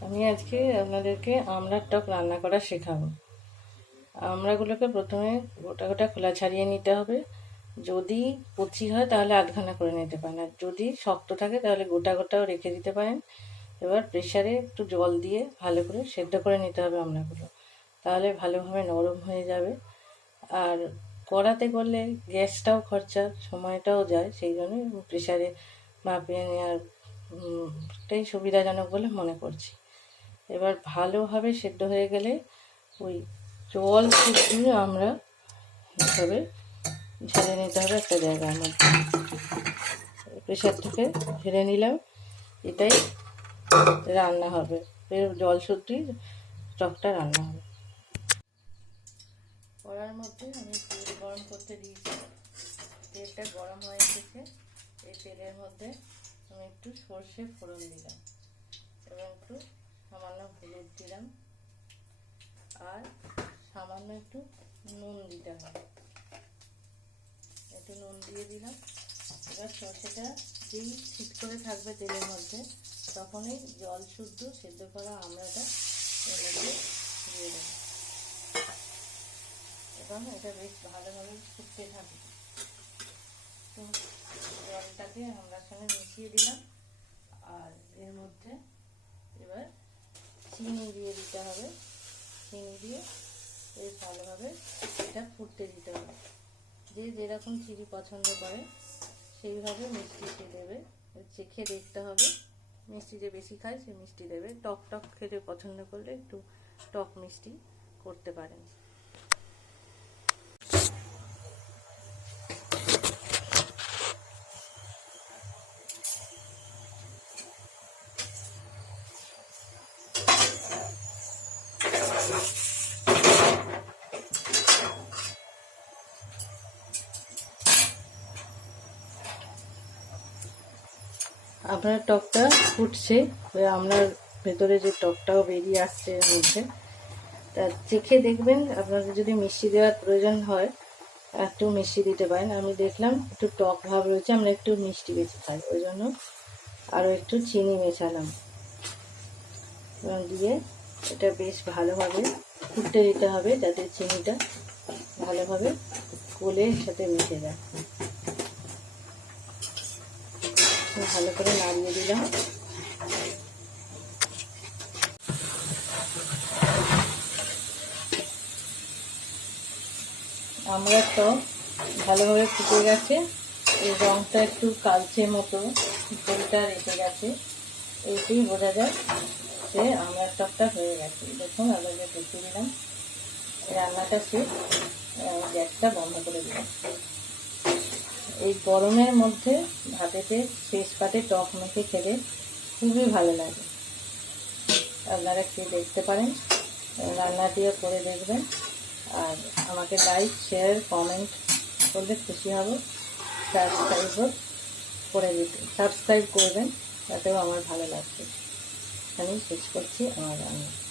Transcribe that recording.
আমি আজকে আপনাদেরকে আমড়ার টক রান্না করা শেখাবো। আমড়াগুলোকে প্রথমে গোটা গোটা খোলা ছাড়িয়ে নিতে হবে। যদি কচি হয় তাহলে আধখানা করে নিতে পারেন। আর যদি শক্ত থাকে তাহলে গোটা গোটাও রেখে দিতে পারেন। এবার প্রেশারে একটু জল দিয়ে ভালো করে সেদ্ধ করে নিতে হবে আমড়াগুলো। তাহলে ভালোভাবে নরম হয়ে যাবে। আর কড়াতে করলে গ্যাসটাও খরচা, সময়টাও যায়। সেই জন্য প্রেশারে মাপিয়ে নেওয়ার সুবিধাজনক বলে মনে করছি। এবার ভালোভাবে সেদ্ধ হয়ে গেলে ওই জল শুদ্ধ আমরা এভাবে ঝেড়ে নিতে হবে একটা জায়গার প্রেশার থেকে ঝেড়ে নিলাম, এটাই রান্না হবে। এর জল শুদ্ধই টকটা রান্না হবে। কড়ার মধ্যে আমি তেল গরম করতে দিয়েছি। তেলটা গরম হয়ে এসেছে। এই তেলের মধ্যে আমি একটু সর্ষে ফোড়ন দিলাম এবং একটু সামান্য হলুদ দিলাম। আর সামান্য একটু নুন দিতে হবে। একটু নুন দিয়ে দিলাম। এবার সর্ষেটা যেই ছিট করে থাকবে তেলের মধ্যে, তখনই জল শুদ্ধ সেদ্ধ করা আমড়াটা এর মধ্যে দিয়ে দেবো। এবং এটা বেশ ভালোভাবে ফুটতে থাকবে। তো জলটাকে আমড়ার সঙ্গে মিশিয়ে দিলাম। আর এর মধ্যে দিতে হবে। চিনি দিয়ে বেশ ভালোভাবে এটা ফুটতে দিতে হবে। যে যেরকম চিনি পছন্দ করে, সেইভাবে মিষ্টি সে দেবে। চেখে দেখতে হবে। মিষ্টি যে বেশি খায়, সে মিষ্টি দেবে। টক টক খেতে পছন্দ করলে একটু টক মিষ্টি করতে পারেন। আপনার টকটা ফুটছে আপনার ভেতরে যে টকটাও বেরিয়ে আসছে মধ্যে। তা চেখে দেখবেন, আপনাদের যদি মিষ্টি দেওয়ার প্রয়োজন হয়, একটু মিষ্টি দিতে পারেন। আমি দেখলাম একটু টক ভাব রয়েছে, আমরা একটু মিষ্টি বেশি খাই। ওই জন্য আরও একটু চিনি মেশালাম। দিয়ে এটা বেশ ভালোভাবে ফুটতে দিতে হবে, যাতে চিনিটা ভালোভাবে এর সাথে মিশে যায়। ভালো করে নাড়িয়ে দিলাম। আমরা তো ভালোভাবে ফুটে গেছে, এই রঙটা একটু কালচে মতো ঝোলটা রেখে গেছে। এইটাই বোঝা যায় যে আমরা টপটা হয়ে গেছে। দেখুন আপনাকে দেখিয়ে দিলাম। রান্নাটা শেষ গ্যাসটা বন্ধ করে দিলাম। এই গরমের মধ্যে ভাতেতে শেষ পাতে টক মেখে খেলে খুবই ভালো লাগে। আপনারা খেয়ে দেখতে পারেন রান্নাটিও করে দেখবেন। আর আমাকে লাইক শেয়ার কমেন্ট করলে খুশি হব। সাবস্ক্রাইবও করে দিতে সাবস্ক্রাইব করবেন, তাতেও আমার ভালো লাগবে। আমি শেষ করছি আমার রান্না।